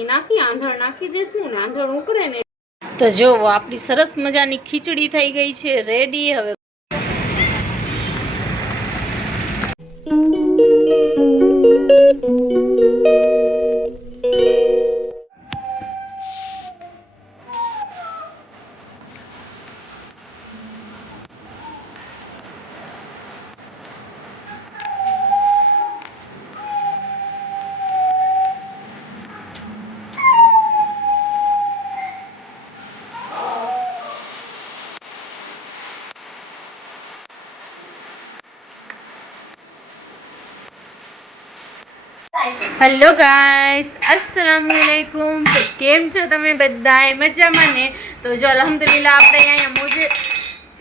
પાણી નાખી આંધણ નાખી દેશું ને આંધણ ઉકળે ને તો જો આપણી સરસ મજાની ખીચડી થઈ ગઈ છે રેડી। હવે हेलो गाइस अस्सलामुअलैकुम। तो केम छो तमे बधाय मजामां ने? तो जो अल्हम्दुलिल्लाह आपणे अहींया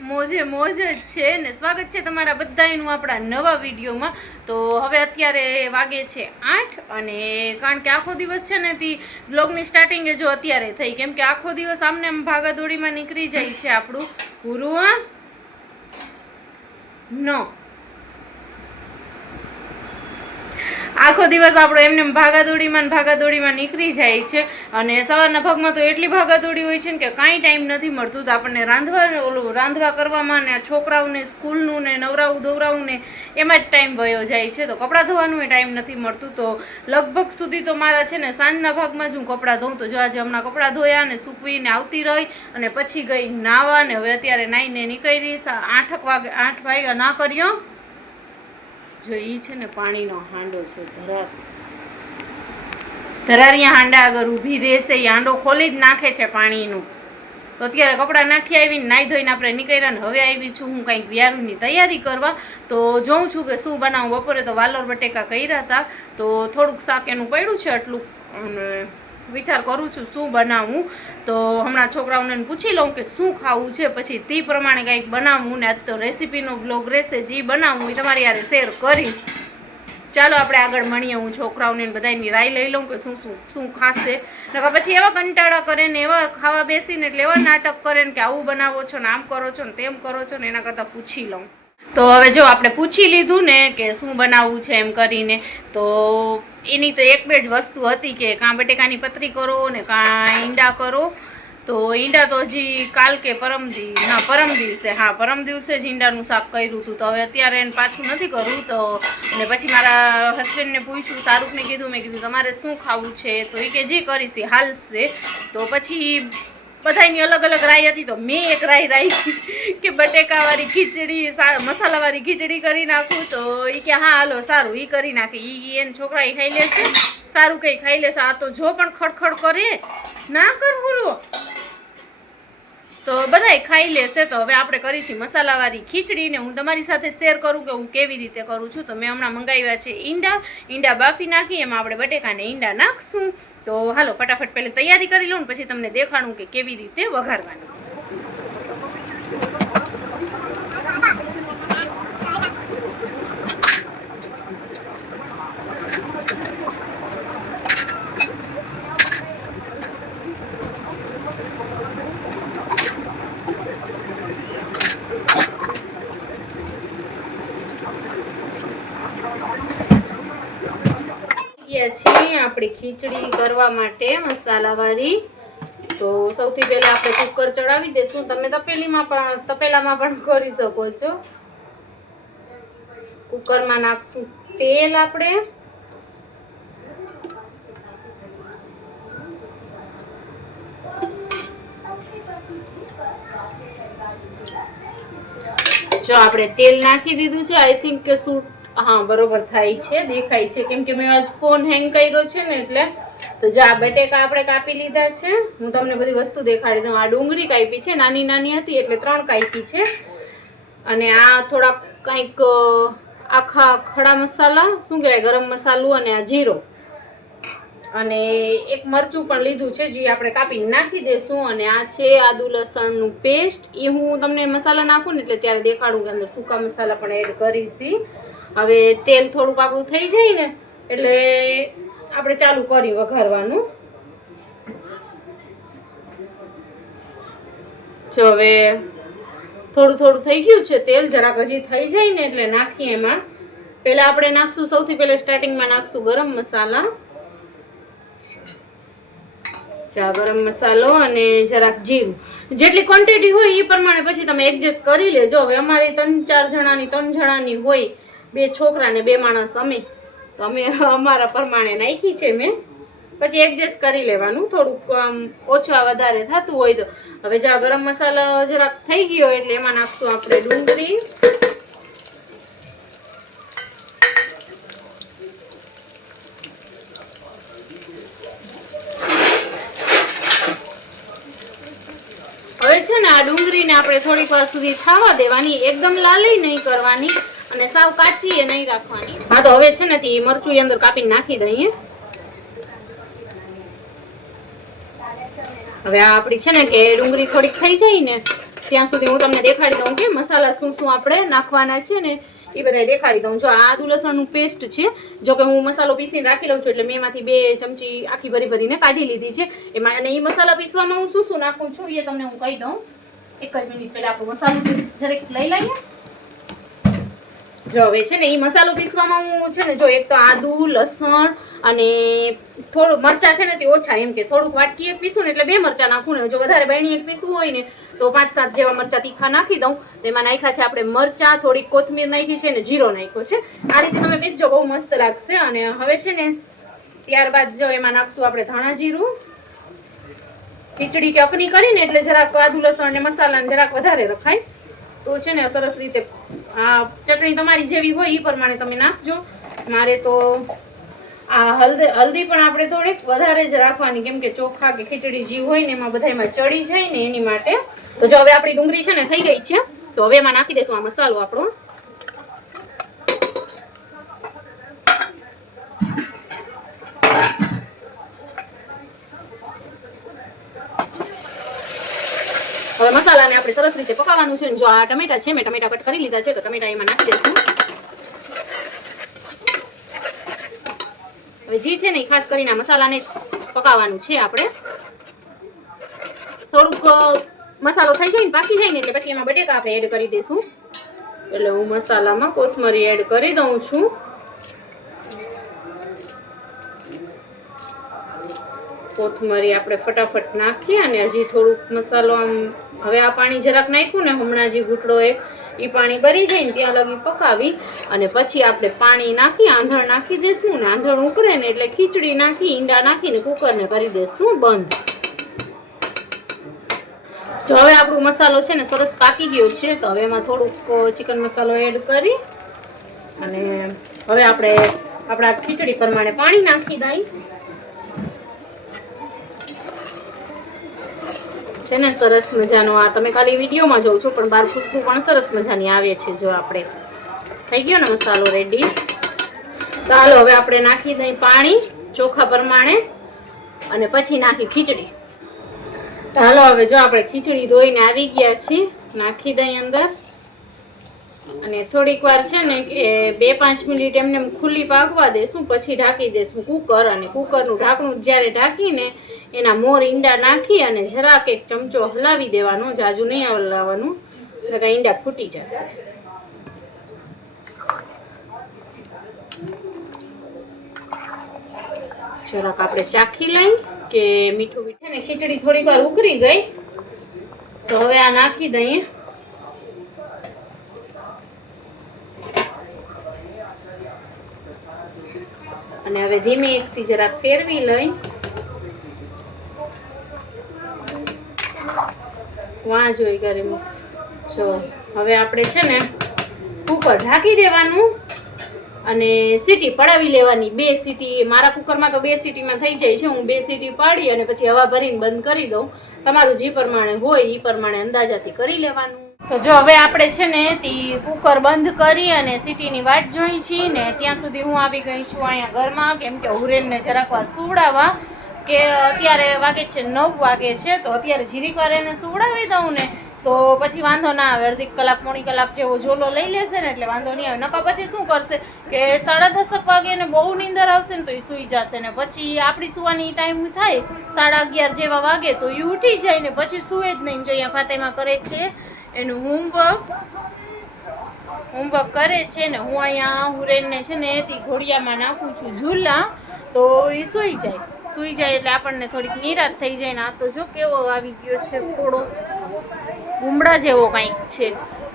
मोजे ज छे ने स्वागत छे तमारा बधायनुं आपणा नवा विडियोमां। तो हवे अत्यारे वागे छे 8 अने कारण के आखो दिवस छे ने ती ब्लॉगनी स्टार्टिंग जो अत्यारे थई केम के आखो दिवस आमने आम भागादौड़ीमां निकળી જાય છે આપણું પૂરું नो आखो दिवस आपणो एमने भागादौड़ीमां નીકળી જાય છે અને સવારના ભાગમાં તો એટલી ભાગાદौड़ी હોય છે કે કાંઈ ટાઈમ નથી મળતું। તો આપણને રાંધવા કરવામાં ને છોકરાઓને સ્કૂલનું ને નવરાવું દોરાવું ને એમાં જ ટાઈમ વયો જાય છે। તો કપડાં ધોવાનું એ ટાઈમ નથી મળતું। તો લગભગ સુધી તો મારા છે ને સાંજના ભાગમાં જ હું કપડાં ધોઉં। તો જો આજે હમણાં કપડાં ધોયા ને સૂકવીને આવતી રહી અને પછી ગઈ નાવા ને હવે અત્યારે નાઈને નીકળી 8 વાગ્યા ના કર્યો। जो ई छे ने पाणीनो हांडो छे धरारिया हांडा अगर ऊभी रहेशे हांडो खोली ज नाखे छे पाणीनुं। तो अत्यारे कपड़ा नाखी आवीने नाई धोईने आपणे નીકળ્યા ने हवे आवी छुं हूँ कंईक व्यारुनी तैयारी करवा। तो जोऊं छुं के शुं बनावुं। बपोरे तो वालोर बटेका कर्या हता तो थोड़ुंक शाक एनुं पड्युं छे आटલું विचार करूँ छूँ शू बनावूँ। तो हमणां छोकराओने पूछी लऊँ के शू खावुं छे पछी ते प्रमाणे कंईक बनावूँ ने आज तो रेसिपीनो ब्लॉग रहेशे जे बनावूँ ए तमारी हारे शेर करीश। चालो आपणे आगळ मळीए। हूँ छोकराओने बधायनी राय लई लऊँ के शू खाशे नकर पछी एवा कंटाळा करे ने एवा खावा बेसीने એટલે એવા નાટક કરે ને કે આવું બનાવો છો ને આમ કરો છો ને તેમ કરો છો ને એના કરતાં પૂછી લઉં। तो हवे जो आपणे पूछी लीधुं ने के शुं बनावुं छे एम करीने तो एनी तो एक बेज वस्तु हती के कां बटेकानी पतरी करो ने कां ईंडा करो। तो ईंडा तो हजी काल के परम दिवसे ज ईंडानुं शाक कर्युं हतुं। तो हवे अत्यारे पाछुं नथी करવું। तो ने पछी मारा हस्बेंडने पूछ्युं शाहरुखने कीधुं मैं कीधुं तमारे शुं खावुं छे तो ए के जे करीश ए हालशे। तो पछी बधाईनी अलग अलग राय हती। तो मैं एक राय राखी के बटेकावाળી खीचड़ी मसालावाળી खीचड़ी करी नाखूं। तो ई के हाँ हालो सारूं ई करी नाखे ई एन छोकरा ई खाई लेशे सारूं कई खाई लेशे। आ तो जो पण खड़खड़ करे ना करवुं तो बधाय खाई लेशे। तो हवे आपणे करीशी मसालावाળી खीचड़ी ने हूँ तमारी साथे शेर करूँ के हूँ केवी रीते करूँ छूँ। तो मैं हमणां मंगाव्या छे ईंडा बाफी नाखी एमां आपणे बटेकाने ईंडा नाखशुं। तो हालो फटाफट पहले तैयारी करी लऊं पछी तमने देखाडुं के केवी रीते वघारवानी। आपणी खीचड़ी करवा माटे मसालावाળી। तो सौथी पहला आपणे कुकर चढ़ावी देशुं। तमे तपेलामां पण करी शको छो। कुकरमां नाखशुं तेल आपणे जो आपणे तेल नाखी दीधुं छे। आई थिंक के सूट हाँ बरोबर थाय छे देखाय छे केम के मैं आज फोन हेंग कर्यो छे ने એટલે। तो जो आ बटेका आपणे कापी लीधा छे हूँ तमने बधी वस्तु देखाड़ी दऊं। आ डુંગળી कापी छे नानी नानी हती એટલે 3 कापी छे अने आ थोड़ा कंईक आखा खड़ा मसाला शुं कहेवाय गरम मसालो अने आ जीरो अने एक मरचું पण लीधुं छे जे आपणे कापी नाखी देशुं। अने आ छे आदु लसणनुं पेस्ट ए हूँ तमने मसाला नाखुं ने એટલે त्यारे देखाडुं के अंदर सूका मसाला पण एड करीशी। हवे तेल थोड़ुंक आपणुं थई जाय ने એટલે આપણે ચાલુ કરી વઘારવાનું। જો હવે થોડું થોડું થઈ ગયું છે તેલ જરાક હજી થઈ જાય ને એટલે નાખીએ એમાં। પહેલા આપણે નાખશું સૌથી પહેલા સ્ટાર્ટિંગમાં નાખશું ગરમ મસાલા। ચા ગરમ મસાલો અને જરાક જીરું, જેટલી ક્વોન્ટિટી હોય એ પ્રમાણે પછી તમે એડજસ્ટ કરી લેજો. હવે અમારે 3 જણાની હોય, 2 છોકરા ને 2 માણસ અમે, તો અમે અમારા પ્રમાણે નાખી છે મેં. પછી એડજસ્ટ કરી લેવાનું, થોડુંક આમ ઓછા વધારે થતું હોય તો. હવે ચા ગરમ મસાલો જરાક થઈ ગયો એટલે એમાં નાખશું આપણે ડુંગળી, હવે છે ને આ ડુંગળીને આપણે થોડીક વાર સુધી ખાવા દેવાની, એકદમ લાલી નહીં કરવાની અને સાવ કાચી નહીં રાખવાની. હા તો હવે છે ને તે મરચું અંદર કાપીને નાખી દઈએ. હવે આ આપણી છે ને કે ડુંગળી થોડીક થઈ જાય ને ત્યાં સુધી હું તમને દેખાડી દઉં કે મસાલા શું શું આપણે નાખવાના છે ને એ બધા દેખાડી દઉં. જો આ આદુ લસણનું પેસ્ટ છે, જો કે હું મસાલો પીસીને રાખી લઉં છું એટલે મેં એમાંથી 2 ચમચી આખી ભરીને કાઢી લીધી છે એમાં. અને એ મસાલા પીસવામાં હું શું શું નાખું છું એ તમને હું કહી દઉં. એક જ મિનિટ પહેલા આપણો મસાલો જરીક લઈ લઈએ. જો હવે છે ને એ મસાલો પીસવામાં હું છે ને જો એક તો આદુ લસણ અને થોડું મરચાં છે ને તે ઓછા, એમ કે થોડુંક વાટકી એક પીસું ને એટલે 2 મરચાં નાખું ને, જો વધારે બહેણી એક પીસવું હોય ને તો 5-7 જેવા મરચાં તીખા નાખી દઉં. તેમાં નાખ્યા છે આપણે મરચાં, થોડીક કોથમીર નાખી છે ને જીરો નાખ્યો છે. આ રીતે તમે પીસજો, બહુ મસ્ત લાગશે. અને હવે છે ને ત્યારબાદ જો એમાં નાખશું આપણે ધાણા જીરું. ખીચડી કે અખની કરીને એટલે જરાક આદુ લસણ ને મસાલા જરાક વધારે રખાય તો છે ને સરસ રીતે. આ ચટણી તમારી જેવી હોય એ પ્રમાણે તમે નાખજો. મારે તો આ હલ્દી પણ આપણે થોડીક વધારે જ રાખવાની, કેમ કે ચોખા કે ખીચડી જે હોય ને એમાં બધામાં ચડી જાય ને એની માટે. તો જો હવે આપણી ડુંગળી છે ને થઈ ગઈ છે, તો હવે એમાં નાખી દઈશું આ મસાલો આપણો. હવે મસાલાને આપણે સરસ રીતે પકાવવાનું છે. જો આ ટમેટા છે, મેં ટમેટા કટ કરી લીધા છે તો ટમેટા એમાં નાખી દઈશું. હવે જે છે ને ખાસ કરીને મસાલાને પકાવવાનું છે આપણે. થોડુંક મસાલો થઈ જાય ને પાકી જાય ને એટલે પછી એમાં બટેકા આપણે એડ કરી દઈશું. એટલે હું મસાલામાં કોથમરી એડ કરી દઉં છું. કોથમરી આપણે ફટાફટ નાખી અને હજી થોડુંક મસાલો આમ, હવે આ પાણી જરાક નાખ્યું ને હમણાં જે ઘૂંટડો એક એ પાણી ભરી જાય ને ત્યાં લગી પકાવી અને પછી આપણે પાણી નાખી આંધણ નાખી દઈશું ને આંધણ ઉકળે ને એટલે ખીચડી નાખી ઈંડા નાખીને કુકરને કરી દઈશું બંધ. જો હવે આપણો મસાલો છે ને સરસ પાકી ગયો છે તો હવે એમાં થોડુંક ચિકન મસાલો એડ કરી અને હવે આપણે આપણા ખીચડી પ્રમાણે પાણી નાખી દઈએ. છે ને સરસ મજાનો, આ તમે ખાલી વિડીયોમાં જોઉં છો પણ બહાર ખુશ્બુ પણ સરસ મજાની આવે છે. જો આપણે થઈ ગયો ને મસાલો રેડી. તો હાલો હવે આપણે નાખી દઈએ પાણી ચોખા પ્રમાણે અને પછી નાખી ખીચડી. તો હાલો હવે જો આપણે ખીચડી ધોઈને આવી ગયા છીએ, નાખી દઈએ અંદર અને થોડીક વાર છે ને કે 2-5 મિનિટ એમને ખુલ્લી પાકવા દેશું, પછી ઢાંકી દેશું કુકર. અને કુકરનું ઢાંકણું જ્યારે ઢાંકીને એના મોર ઈંડા નાખી અને જરાક એક ચમચો હલાવી દેવાનો, જાજુ નહીં હલાવવાનું એટલે ઈંડા ફૂટી જશે. જરાક આપણે ચાખી લઈ કે મીઠું છે ને. ખીચડી થોડીક વાર ઉકળી ગઈ તો હવે આ નાખી દઈએ. અને હવે ધીમી એકસી જરાક ફેરવી લઈ. વાં જોઈ કરી જો હવે આપણે છે ને કુકર ઢાંકી દેવાનું અને સીટી પડાવી લેવાની. 2 સીટી, મારા કુકરમાં તો 2 સીટીમાં થઈ જાય છે. હું 2 સીટી પાડી અને પછી હવા ભરીને બંધ કરી દઉં. તમારું જે પ્રમાણે હોય એ પ્રમાણે અંદાજાથી કરી લેવાનું. તો જો હવે આપણે છે ને તે કુકર બંધ કરી અને સીટીની વાટ જોઈ છીએ ને ત્યાં સુધી હું આવી ગઈ છું અહીંયા ઘરમાં, કેમ કે હુરેનને જરાક વાર સુવડાવવા કે અત્યારે વાગે છે 9 વાગે છે તો અત્યારે જીરીક વાર એને સુવડાવી દઉં ને તો પછી વાંધો ના આવે. અડધી કલાક પોણી કલાક જેવો ઝોલો લઈ લેશે ને એટલે વાંધો નહીં આવે. નકર પછી શું કરશે કે 10:30 વાગે ને બહુ નીંદર આવશે ને તો એ સૂઈ જશે ને પછી આપણી સુવાની ટાઈમ થાય 11:30 જેવા વાગે તો એ ઉઠી જાય ને પછી સૂએ જ નહીં. જો અહીંયા ફાતેમાં કરે છે એનું હોમવર્ક કરે છે ને હું અહીંયા હુરેનને છે ને તે ઘોડિયામાં નાખું છું ઝૂલા તો એ સૂઈ જાય. સૂઈ જાય એટલે આપણને થોડીક નિરાશ થઈ જાય ને આ તો જો કેવો આવી ગયો છે થોડો ગુમડા જેવો કંઈક છે.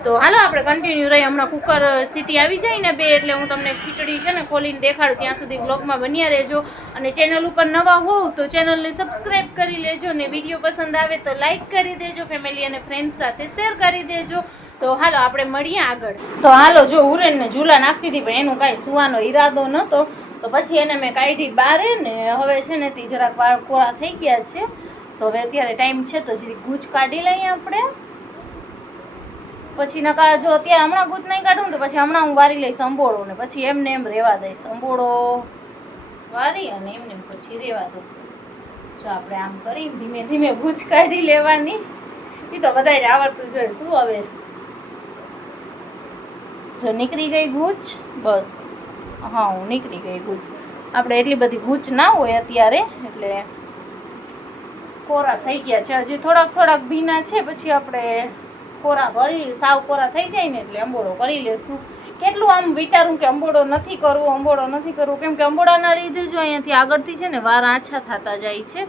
તો હાલો આપણે કન્ટિન્યુ રહી. હમણાં કુકર સીટી આવી જાય ને 2 એટલે હું તમને ખીચડી છે ને ખોલીને દેખાડું. ત્યાં સુધી વ્લોગમાં બન્યા રહેજો અને ચેનલ ઉપર નવા હોવ તો ચેનલને સબસ્ક્રાઈબ કરી લેજો ને વિડીયો પસંદ આવે તો લાઈક કરી દેજો, ફેમિલી અને ફ્રેન્ડ્સ સાથે શેર કરી દેજો. તો હાલો આપણે મળીએ આગળ. તો હાલો જો ઉરેનને ઝૂલા નાખતી હતી પણ એનું કાંઈ સુવાનો ઈરાદો નહોતો તો પછી એને મેં કાઢી બારે ને હવે છે ને તે જરાક વાળ કોરા થઈ ગયા છે. તો હવે અત્યારે ટાઈમ છે તો જરી ગૂંચ કાઢી લઈએ આપણે. પછી નકા જો ત્યાં હમણાં ગૂંચ નહીં કાઢું તો પછી હમણાં હું વારી લઈશ અંબોળો ને પછી એમને એમ રહેવા દઈશ. અંબોળો વારી અને એમને પછી રહેવા દઉં. જો આપણે આમ કરી ધીમે ધીમે ગૂંચ કાઢી લેવાની. એ તો બધાને આવડતું જોઈએ શું હવે. જો નીકળી ગઈ ગૂંચ બસ. હા હું નીકળી ગઈ ગૂંચ. આપણે એટલી બધી ગૂંચ ના હોય અત્યારે એટલે કોરા થઈ ગયા છે. હજી થોડાક ભીના છે પછી આપણે કોરા કરી સાવ કોરા થઈ જાય ને એટલે અંબોળો કરી લેશું. કેટલું આમ વિચારું કે અંબોળો નથી કરવું કેમ કે અંબોળાના લીધે જો અહીંયાથી આગળથી છે ને વાર આછા થતા જાય છે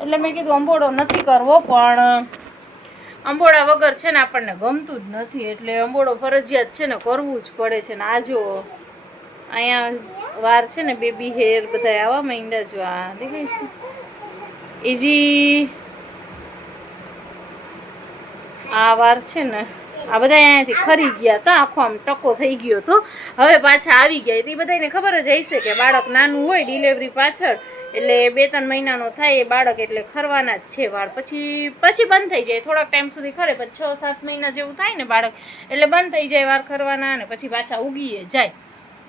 એટલે મેં કીધું અંબોળો નથી કરવો. પણ અંબોળા વગર છે ને આપણને ગમતું જ નથી એટલે અંબોળો ફરજિયાત છે ને કરવું જ પડે છે. ને આ જો અહીંયા વાર છે ને બેબી હેર બધા આવા માંડ્યા જો આ દેખાય છે એજી આ વાર છે ને આ બધા અહીંયાથી ખરી ગયા હતા. આખો આમ ટકો થઈ ગયો હતો હવે પાછા આવી ગયા. એ બધાને ખબર જ હશે કે બાળક નાનું હોય ડિલિવરી પાછળ એટલે 2-3 મહિનાનો થાય એ બાળક એટલે ખરવાના જ છે વાળ. પછી બંધ થઈ જાય. થોડાક ટાઈમ સુધી ખરે પછી 6-7 મહિના જેવું થાય ને બાળક એટલે બંધ થઈ જાય વાર ખરવાના અને પછી પાછા ઉગીએ જાય.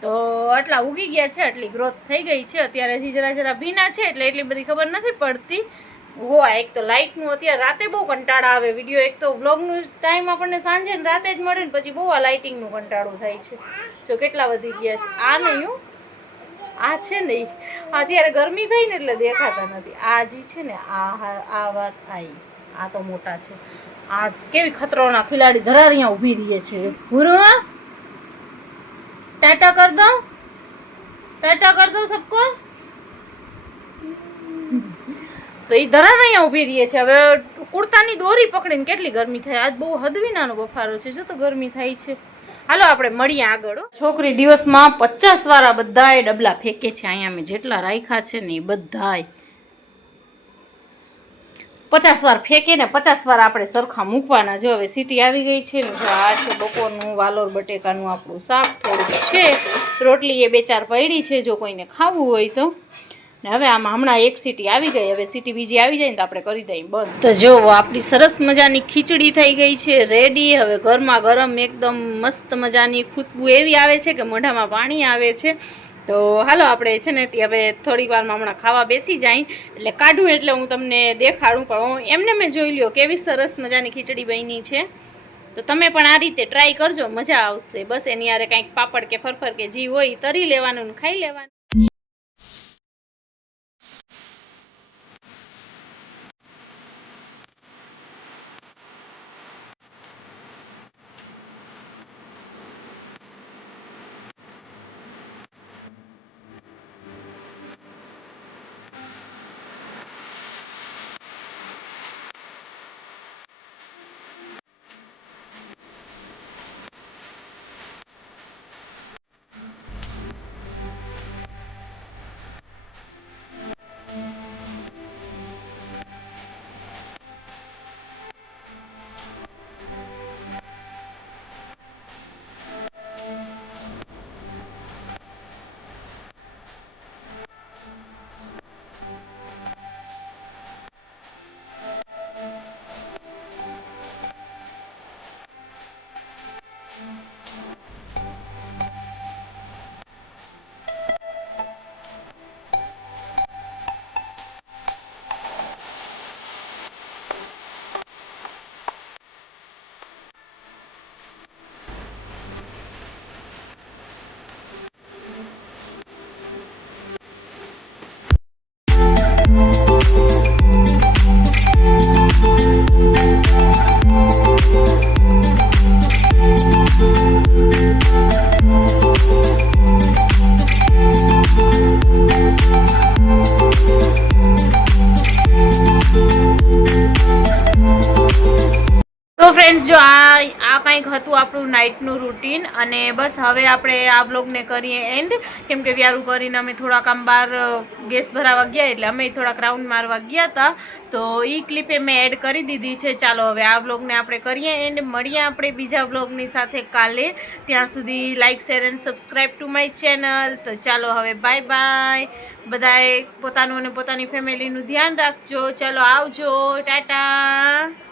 તો આટલા ઉગી ગયા છે, એટલી ગ્રોથ થઈ ગઈ છે. અત્યારે હજી જરા ભીના છે એટલે એટલી બધી ખબર નથી પડતી. એક તો લાઇટનું અત્યારે રાતે બહુ કંટાળા આવે વિડીયો. એક તો વ્લોગનું ટાઈમ આપણને સાંજે ને રાતે જ મળે ને પછી બહુ આ લાઇટિંગનું કંટાળું થાય છે. જો કેટલા વધી ગયા છે. આ નહીં હું આ છે નહીં અત્યારે ગરમી થઈ ને એટલે દેખાતા નથી. આ જે છે ને આ વાત આ તો મોટા છે. આ કેવી ખતરોના ખિલાડી ધરારિયા ઊભી રહી છે. હુરવા टाटा कर दो सबको. તો એ ધરા અહીંયા ઊભી રહીએ છે. હવે કુર્તાની દોરી પકડીને કેટલી ગરમી થાય. આજ બહુ હદવીનાનો બફારો છે. જો તો ગરમી થાય છે. હાલો આપણે મળીએ આગળ. છોકરી દિવસમાં 50 વાર બધાય ડબલા ફેંકે છે. અહીંયા મેં જેટલા રાખ્યા છે ને એ બધાય 50 વાર ફેંકે ને 50 વાર આપણે સરખા મૂકવાના. જો હવે સીટી આવી ગઈ છે ને જો આ છે બપોરનું વાલોર બટેકાનું આપણું શાક. થોડુંક છે રોટલી એ 2-4 પડી છે જો કોઈને ખાવું હોય તો. ને હવે આમાં હમણાં એક સીટી આવી ગઈ. હવે સીટી બીજી આવી જાય ને તો આપણે કરી દઈએ બંધ. તો જો આપણી સરસ મજાની ખીચડી થઈ ગઈ છે રેડી. હવે ગરમા ગરમ એકદમ મસ્ત મજાની ખુશ્બુ એવી આવે છે કે મોઢામાં પાણી આવે છે. તો હાલો આપણે છે ને હવે થોડીક વારમાં હમણાં ખાવા બેસી જાય એટલે કાઢું એટલે હું તમને દેખાડું. પણ એમને મેં જોઈ લ્યો કેવી સરસ મજાની ખીચડી બની છે. તો તમે પણ આ રીતે ટ્રાય કરજો, મજા આવશે. બસ એની યારે કંઈક પાપડ કે ફરફર કે જી હોય તરી લેવાનું ખાઈ લેવાનું. ફ્રેન્ડ્સ જો આ કંઈક હતું આપણું નાઇટનું રૂટીન, અને બસ હવે આપણે આ બ્લોગને કરીએ એન્ડ, કેમ કે વ્યારું કરીને અમે થોડાક આમ બહાર ગેસ ભરાવા ગયા, એટલે અમે થોડાક રાઉન્ડ મારવા ગયા હતા, તો એ ક્લિપે મેં એડ કરી દીધી છે. ચાલો હવે આ બ્લોગને આપણે કરીએ એન્ડ, મળીએ આપણે બીજા બ્લોગની સાથે કાલે. ત્યાં સુધી like, share and subscribe to my channel. તો ચાલો હવે બાય બાય. બધાએ પોતાનું અને પોતાની ફેમિલીનું ધ્યાન રાખજો. ચાલો આવજો, ટાટા.